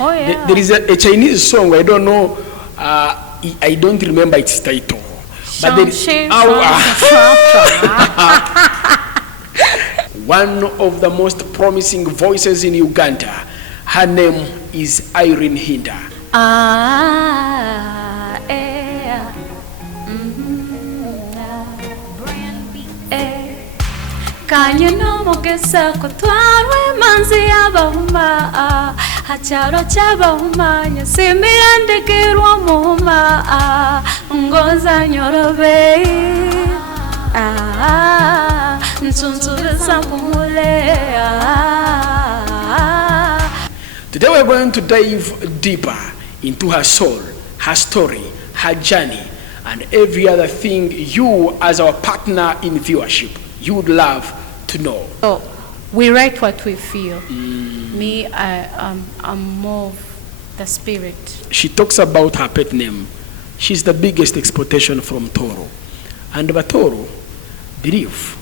Oh yeah. There is a Chinese song, I don't know, I don't remember its title. But there is, one of the most promising voices in Uganda. Her name is Iryn Hindah. Kanyino mogesa kutwarwe manzi y'abahuma hacharo cy'abahuma nyasimira ndegerwa muhuma ngoza nyorobe nsunsureza mumule. Today we're going to dive deeper into her soul, her story, her journey, and every other thing you as our partner in viewership you would love to know. So we write what we feel. Me, I'm more of the spirit. She talks about her pet name. She's the biggest exportation from Toro. And Batoro believe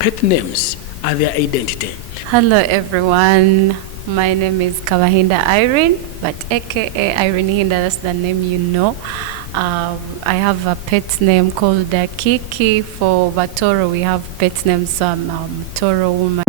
pet names are their identity. Hello everyone. My name is Kabahinda Iryn, but aka Iryn Hindah, that's the name you know. I have a pet name called Kiki. For Batoro, we have pet names Toro woman.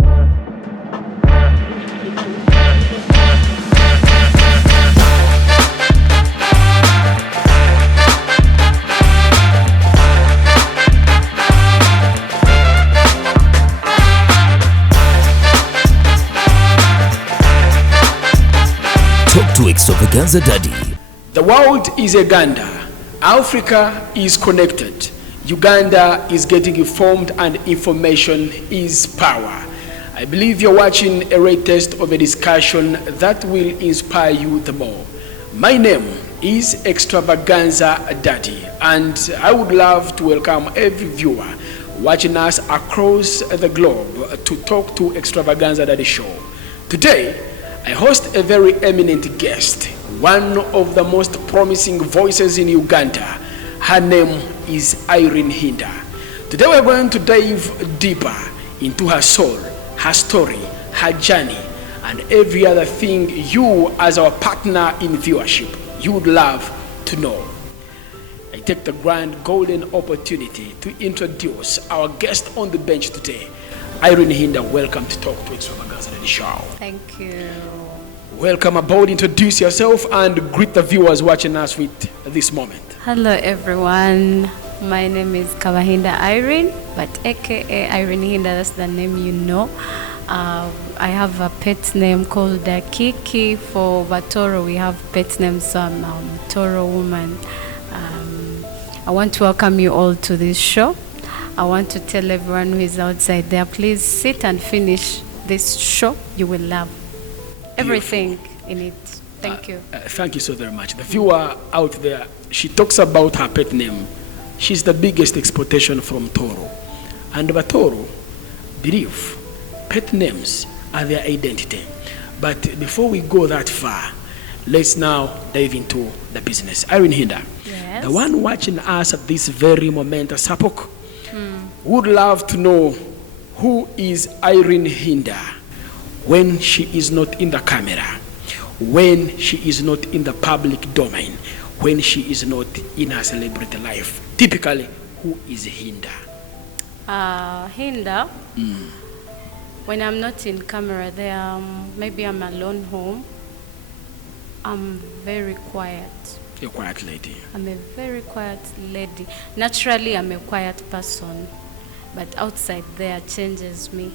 Talk to Extravaganza Daddy. The world is Uganda. Africa is connected. Uganda is getting informed, and information is power. I believe you're watching a rare test of a discussion that will inspire you the more. My name is Extravaganza Daddy, and I would love to welcome every viewer watching us across the globe to Talk to Extravaganza Daddy show. Today, I host a very eminent guest, one of the most promising voices in Uganda. Her name is Iryn Hindah. Today we're going to dive deeper into her soul, her story, her journey, and every other thing you as our partner in viewership you would love to know. I take the grand golden opportunity to introduce our guest on the bench today. Iryn Hindah, welcome to Talk to Extravaganza Daddy show. Thank you. Welcome aboard. Introduce yourself and greet the viewers watching us with this moment. Hello everyone. My name is Kabahinda Iryn, but aka Iryn Hindah, that's the name you know. I have a pet name called Kiki. For Batoro, we have pet names Toro woman. I want to welcome you all to this show. I want to tell everyone who is outside there, please sit and finish this show. You will love everything in it. Thank you. Thank you so very much. The viewer out there, she talks about her pet name. She's the biggest exportation from Toro. And Batoro believe pet names are their identity. But before we go that far, let's now dive into the business. Iryn Hindah, Yes. the one watching us at this very moment, Sapok, would love to know who is Iryn Hindah when she is not in the camera, when she is not in the public domain, when she is not in her celebrity life. Typically, who is Hindah? Hindah, when I'm not in camera there, maybe I'm alone home, I'm very quiet. You're a quiet lady. I'm a very quiet lady. Naturally, I'm a quiet person, but outside there changes me.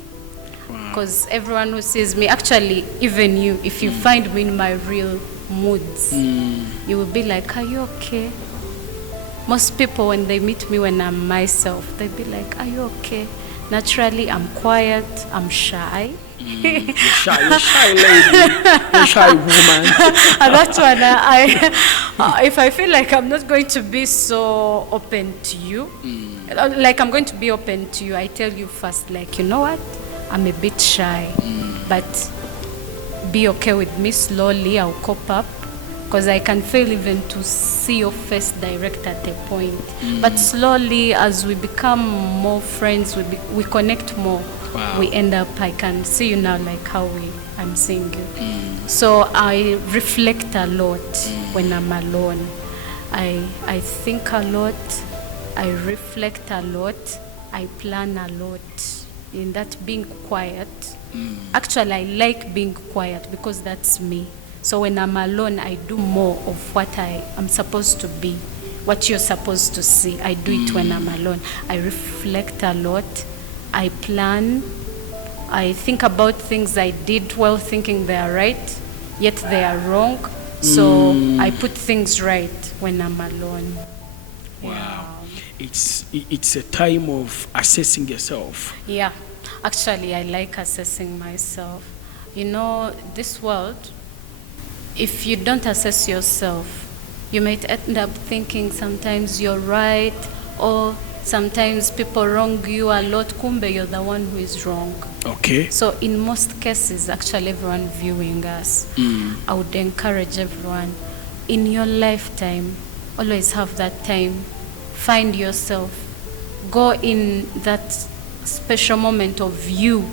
Because everyone who sees me, actually even you, if you find me in my real moods, you will be like, are you okay? Most people, when they meet me when I'm myself, they be like, are you okay? Naturally, I'm quiet, I'm shy. You're shy lady, you're shy woman. And that's when if I feel like I'm not going to be so open to you, like I'm going to be open to you, I tell you first, like, you know what? I'm a bit shy, but be okay with me. Slowly I'll cope up, because I can fail even to see your face direct at a point. But slowly, as we become more friends, we connect more. Wow. we end up, I can see you now like how I'm seeing you. So I reflect a lot when I'm alone. I think a lot, I reflect a lot, I plan a lot. In that being quiet, actually I like being quiet because that's me. So when I'm alone, I do more of what I am supposed to be, what you're supposed to see. I do it when I'm alone. I reflect a lot, I plan, I think about things I did well thinking they are right, yet they are wrong. So I put things right when I'm alone. Wow. It's a time of assessing yourself. Yeah, actually I like assessing myself. You know, this world, if you don't assess yourself, you might end up thinking sometimes you're right, or sometimes people wrong you a lot, kumbe you're the one who is wrong. Okay. So in most cases, actually everyone viewing us, I would encourage everyone, in your lifetime, always have that time, find yourself, go in that special moment of you,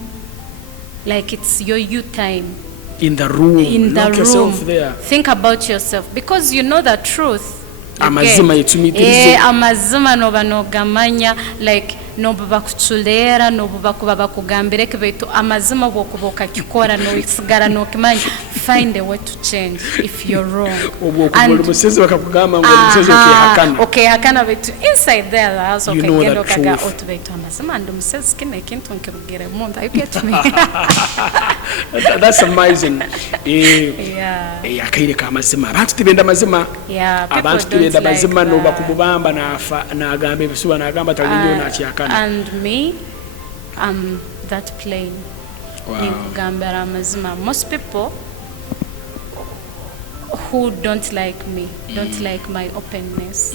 like it's your you time. In the room, lock yourself there. Think about yourself, because you know the truth. Amazima yitumitirize. Amazima noba nogamanya, like noba bakuchulera, noba bakuba bakugambira kibaitu amazima bwokuboka kikora no isigara no kimanya. Find a way to change if you're wrong. And musezi bakakugamba ngo musezi okihakana. Okihakana baitu inside there also kagendo kaga otubaitu amazima ndo musezi kine kintu nkirugire munda. You get me? That's amazing. Yeah. Akaire ka mazima. Abantu tibenda mazima. Yeah. Abantu tibenda mazima no bakumubamba na agambe bisuba na agamba talinyo na kyakana. And me, I'm that plain. Wow. Most people who don't like me, don't like my openness.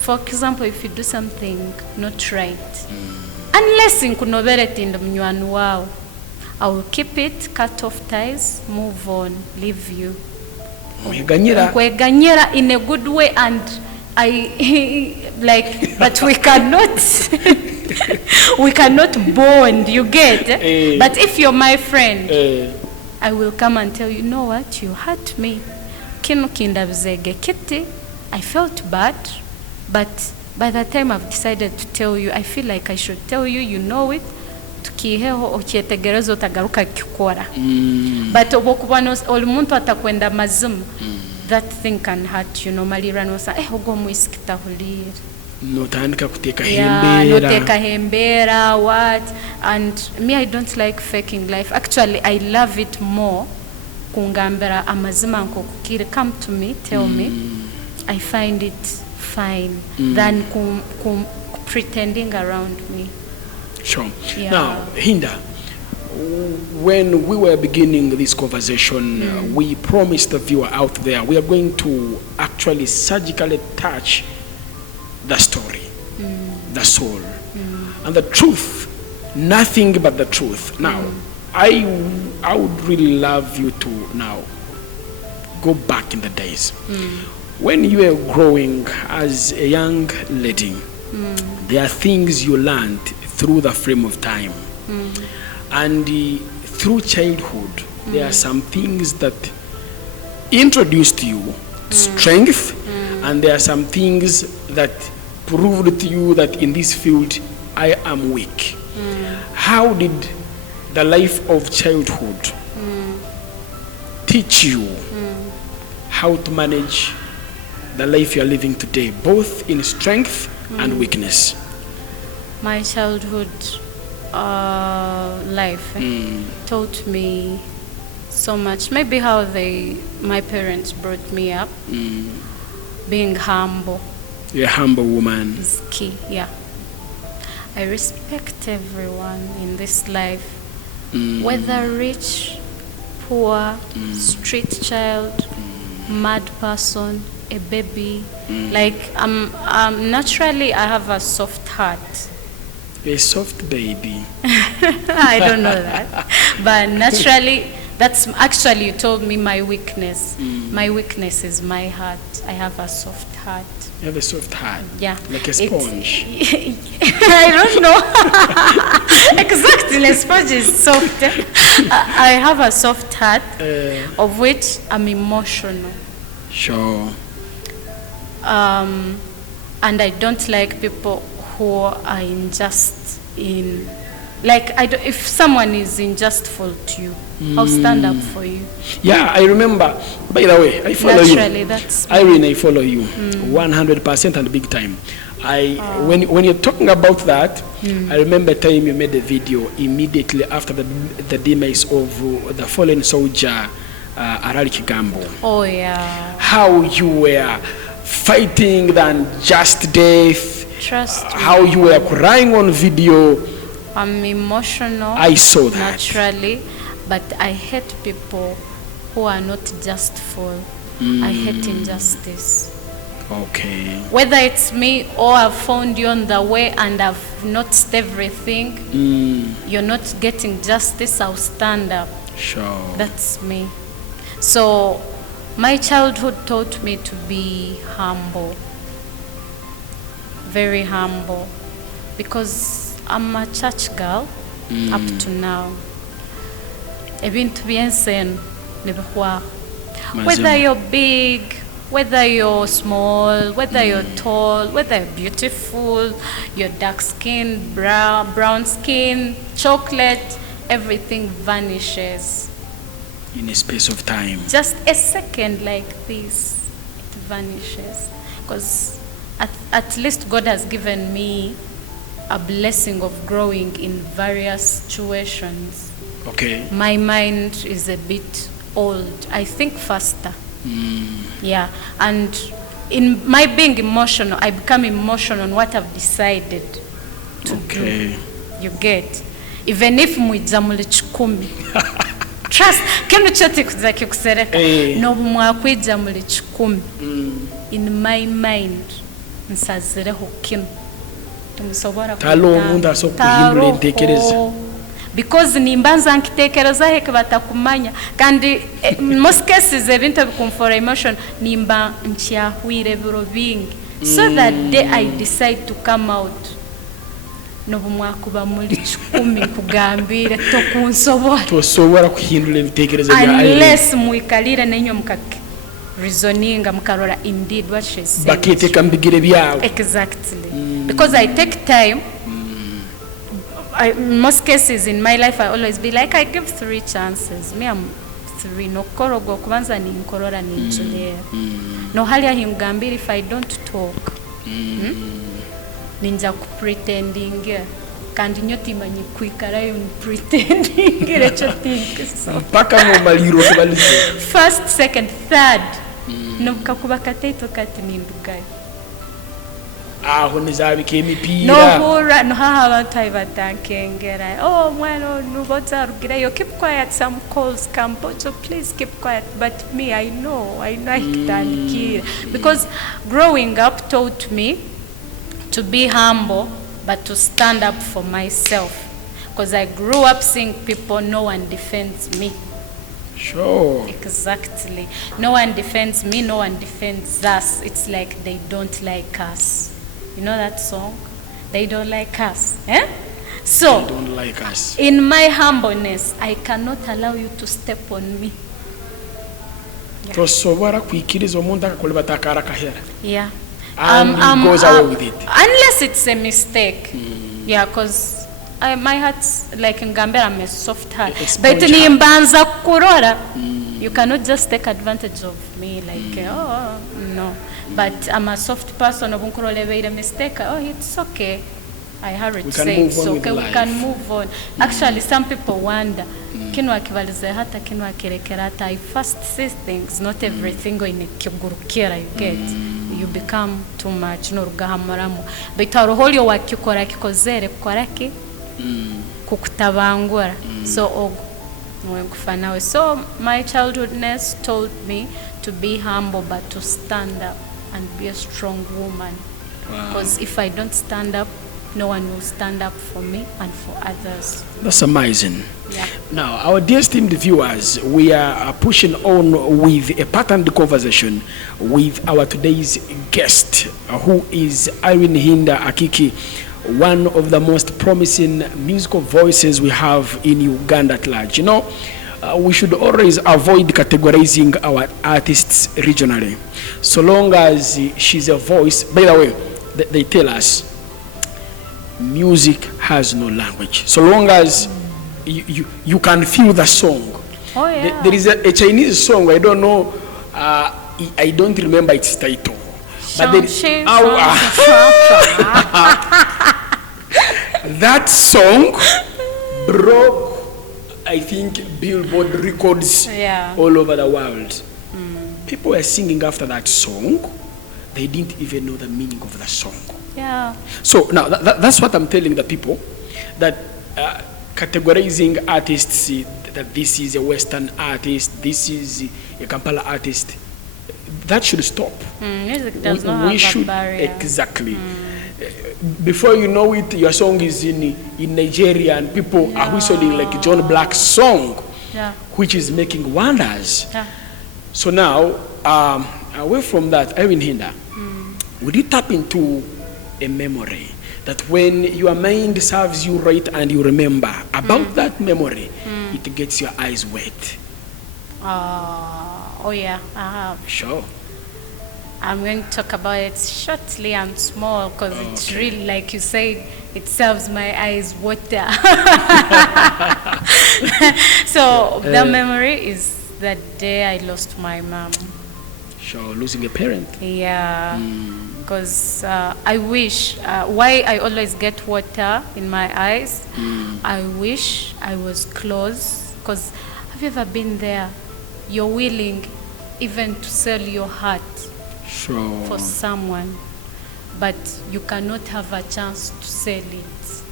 For example, if you do something not right, unless in kunobere tindo mnyuanu wao, I will keep it, cut off ties, move on, leave you. Kweganyira in a good way, and I like, but we cannot we cannot bond, you get? But if you're my friend, I will come and tell you, know what, you hurt me. Kino kindabzege kiti, I felt bad, but by the time I've decided to tell you, I feel like I should tell you, you know it. Tukiheho okyetegereza otagaruka kikora. But obokubano olumuntu atakwenda mazima, that thing can hurt you. Normally ranosa ogo muisikita hulira. Notandika kuteka hembera. Noteka hembera, what? And me, I don't like faking life. Actually, I love it more. Kungambera amazima nko kukiri. Come to me, tell me. I find it fine than pretending around me. Sure. Yeah. Now, Hindah, when we were beginning this conversation, we promised the viewer out there we are going to actually surgically touch the story, the soul, and the truth, nothing but the truth. Now, I would really love you to now go back in the days. When you were growing as a young lady, there are things you learned through the frame of time. And through childhood, there are some things that introduced you strength, and there are some things that proved to you that in this field I am weak. How did the life of childhood teach you how to manage the life you are living today, both in strength and weakness? My childhood life taught me so much. Maybe how my parents brought me up, being humble. You're a humble woman. Is key, yeah. I respect everyone in this life, whether rich, poor, street child, mad person, a baby. Like naturally, I have a soft heart. A soft baby. I don't know that, but naturally That's actually, you told me my weakness. My weakness is my heart. I have a soft heart. You have a soft heart. Yeah. Like a sponge. I don't know. Exactly, a sponge is soft. I have a soft heart, of which I'm emotional. Sure. And I don't like people who are unjust in, like, if someone is unjustful to you, I'll stand up for you. Yeah, I remember. By the way, I follow Naturally, you. that's Iryn, I follow you 100% and big time. When you're talking about that, I remember time you made a video immediately after the demise of the fallen soldier Arali Kigambo. Oh yeah. How you were fighting the unjust death. Trust me. How you were crying on video. I'm emotional. I saw that. Naturally, but I hate people who are not justful. I hate injustice. Okay. Whether it's me or I've found you on the way and I've noticed everything, you're not getting justice, I'll stand up. Sure. That's me. So my childhood taught me to be humble, very humble, because I'm a church girl up to now. Ebintu byensen nibihwa. Whether you're big, whether you're small, whether you're tall, whether you're beautiful, you're dark skin, brown skin, chocolate, everything vanishes. In a space of time. Just a second like this, it vanishes. Because at least God has given me a blessing of growing in various situations. Okay. My mind is a bit old. I think faster. Yeah. And in my being emotional, I become emotional on what I've decided to do. You get? Even if mwiza muli chikumi. Trust, kino chote kuzaki kusereka. No mwakwija muli chikumi. In my mind, nsazireho kino. Tumusobora kuhindura. Because nimbanza nkitekereza heke batakumanya kandi most cases ebintu bikumfora emotion nimba nkyahwire biro bingi so that day I decide to come out no bumwakuba muri 10 kugambire tokunsobora kuhindura ibitekerezo bya unless muikalire nenyo mukake reasoning mukarora indeed what she said bakiteka mbigire byawe. Exactly. Because I take time. In most cases in my life, I always be like, I give 3 chances. Me, I'm 3. No korogo kubanza ni nkorora ni njulea. No hali ya hingambiri if I don't talk. Ninja kupretending. Kandi nyoti manyi kwikara yo pretending. Recho think so. Paka mo maliro kubalize. First, second, third. No kakuba kateto kati nindugai. Aho nizabike imipira. No hura no haha abantu batankengera. Oh mwana nubotsa rugira yo keep quiet, some calls come so please keep quiet, but me I know I can't kill because growing up taught me to be humble but to stand up for myself because I grew up seeing people no one defends me. Sure. Exactly. No one defends me, no one defends us. It's like they don't like us. You know that song? They don't like us. Eh? So, they don't like us. In my humbleness, I cannot allow you to step on me. Yeah. And goes away with it. Unless it's a mistake. Yeah, because my heart's like in Gambia, I'm a soft heart. But in Mbanza Kurora, you cannot just take advantage of me like, oh, no. But I'm a soft person. Obunkurole made a mistake. Oh, it's okay. I hurried to say it's okay. We can move on. Actually, some people wonder. Kinwa kivalize hata kinwa kirekerata. I first say things, not everything going kigurukira. You get, you become too much. No rugahamaramu. But aruholyo wakikora kikozere kwaraki kukutabangura. So so my childhoodness told me to be humble but to stand up and be a strong woman. Because if I don't stand up no one will stand up for me and for others. That's amazing. Yeah. Now, our dear esteemed viewers, we are pushing on with a patterned conversation with our today's guest, who is Iryn Hindah Akiki, one of the most promising musical voices we have in Uganda at large. You know, we should always avoid categorizing our artists regionally. So long as she's a voice, by the way, they tell us, music has no language. So long as you can feel the song. Oh, yeah. There is a Chinese song, I don't know, I don't remember its title. But that song broke, I think, Billboard records all over the world. People were singing after that song. They didn't even know the meaning of the song. Yeah. So now that's what I'm telling the people, that categorizing artists, that this is a Western artist, this is a Kampala artist, that should stop. Music does not have a barrier. Exactly. Before you know it, your song is in Nigeria and people are whistling like John Black's song, which is making wonders. So now, away from that, Iryn Hindah, would you tap into a memory that when your mind serves you right and you remember about that memory, it gets your eyes wet? Oh yeah, I have. Sure. I'm going to talk about it shortly and small because it's really, like you said, it serves my eyes water. So the memory is the day I lost my mom. Sure, losing a parent. Yeah, because I wish, why I always get water in my eyes, I wish I was close, because have you ever been there? You're willing even to sell your heart for someone, but you cannot have a chance to sell it.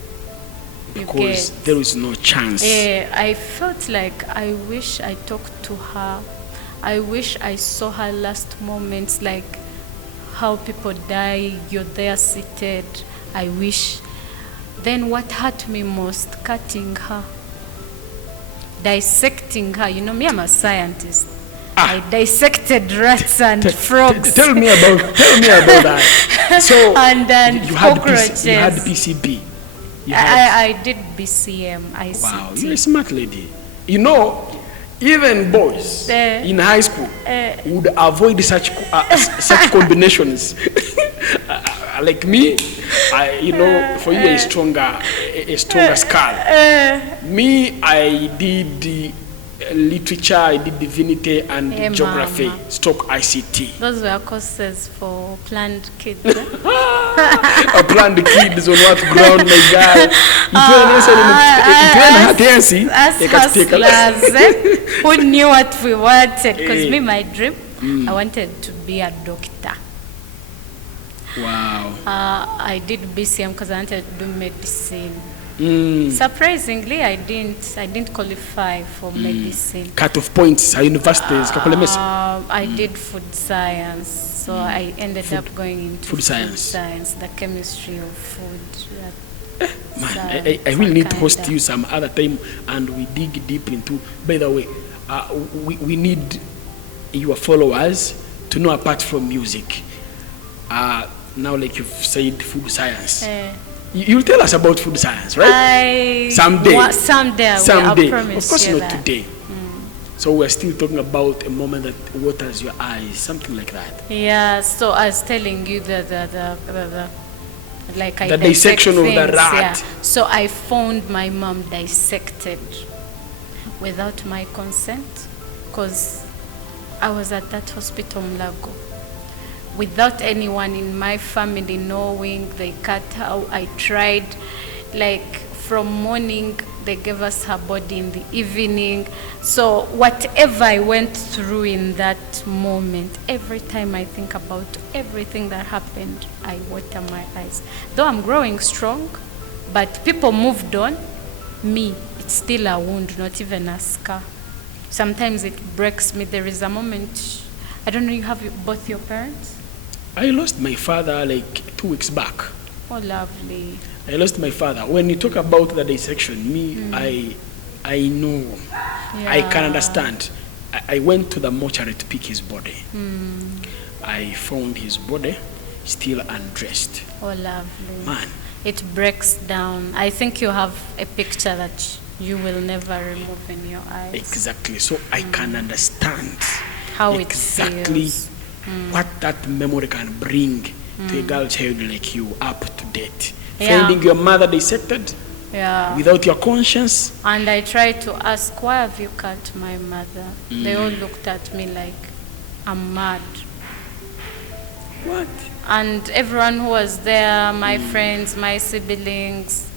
Because there is no chance. I felt like I wish I talked to her. I wish I saw her last moments, like how people die, you're there seated. I wish. Then what hurt me most, cutting her, dissecting her. You know, me, I'm a scientist. I dissected rats and frogs. Tell me about that. So and then you cockroaches. You had PCB. I did BCM, ICT. Wow, you're a smart lady. You know, even boys in high school would avoid such combinations. Like me, you know, for you a stronger skull. Me, I did literature, I did divinity and geography, stroke ICT. Those were courses for planned kids. Planned kids on what ground, my God. Who knew what we wanted? Because me, my dream, I wanted to be a doctor. Wow. I did BCM because I wanted to do medicine. Surprisingly, I didn't qualify for medicine. Cut-off points at universities. I did food science, so I ended up going into food science, the chemistry of food. Man, I really need to host you some other time, and we dig deep into. By the way, we need your followers to know, apart from music. Now, like you've said, food science. You'll tell us about food science, right? Someday. I promise. Of course, not today. So we're still talking about a moment that waters your eyes, something like that. Yeah. So I was telling you the dissection of the rat. Yeah. So I found my mom dissected without my consent, because I was at that hospital, Mlago, without anyone in my family knowing. They cut how I tried, like from morning they gave us her body in the evening. So whatever I went through in that moment, every time I think about everything that happened, I water my eyes. Though I'm growing strong, but people moved on. Me, it's still a wound, not even a scar. Sometimes it breaks me. There is a moment, I don't know, you have both your parents? I lost my father like 2 weeks back. Oh, lovely. I lost my father. When you talk about the dissection, I know, I can understand. I went to the mortuary to pick his body. I found his body still undressed. Oh, lovely. Man. It breaks down. I think you have a picture that you will never remove in your eyes. Exactly. So I can understand How exactly it feels. what that memory can bring to a girl child like you up to date. Yeah. Finding your mother dissected Yeah. without your conscience. And I tried to ask, why have you cut my mother? They all looked at me like I'm mad. What? And everyone who was there, my friends, my siblings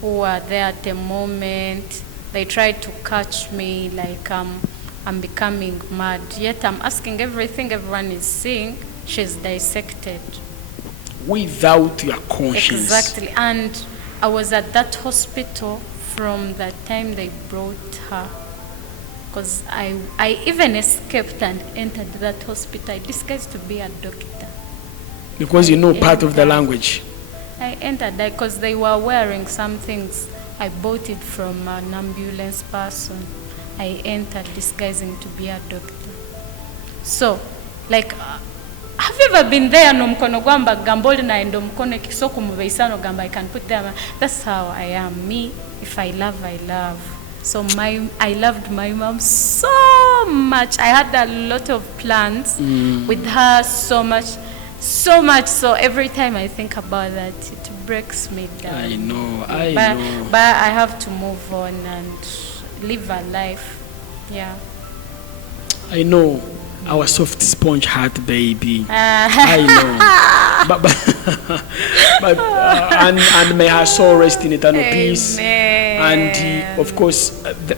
who were there at the moment, they tried to catch me like I'm becoming mad. Yet I'm asking everything everyone is seeing, she's dissected. Without your conscience. Exactly. And I was at that hospital from the time they brought her. Because I even escaped and entered that hospital. I disguised to be a doctor. Because you know part of the language. I entered because they were wearing some things. I bought it from an ambulance person. I entered disguising to be a doctor. So, like, have you ever been there no mkono gwamba gamboli na endo mkono kisoku mubeisano gamba I can put them. That's how I am. Me, if I love, I love. So I loved my mom so much. I had a lot of plans with her so much. So every time I think about that, it breaks me down. I know. But I have to move on and live a life. Yeah. I know. Our soft sponge heart, baby. I know. But and may her soul rest in eternal peace. And of course,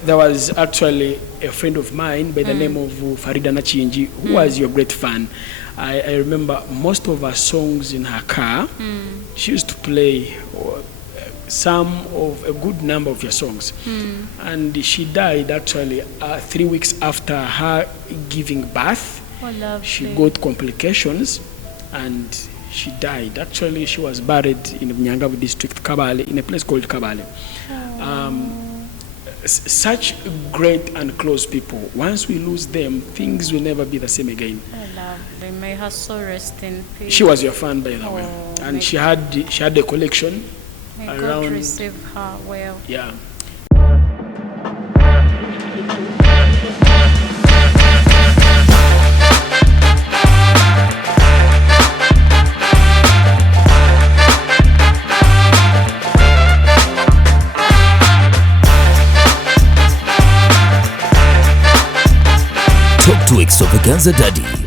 there was actually a friend of mine by the name of Farida Nachinji, who was your great fan. I remember most of her songs in her car. She used to play a good number of your songs. And she died actually 3 weeks after her giving birth. Oh, she got complications and she died. Actually, she was buried in Nyangavu district, Kabale, in a place called Kabale. Such great and close people. Once we lose them, things will never be the same again. I love them. May her soul rest in peace. She was your fan, by the way, and she had a collection. May around. God receive her well. Yeah. Talk to Extravaganza Daddy.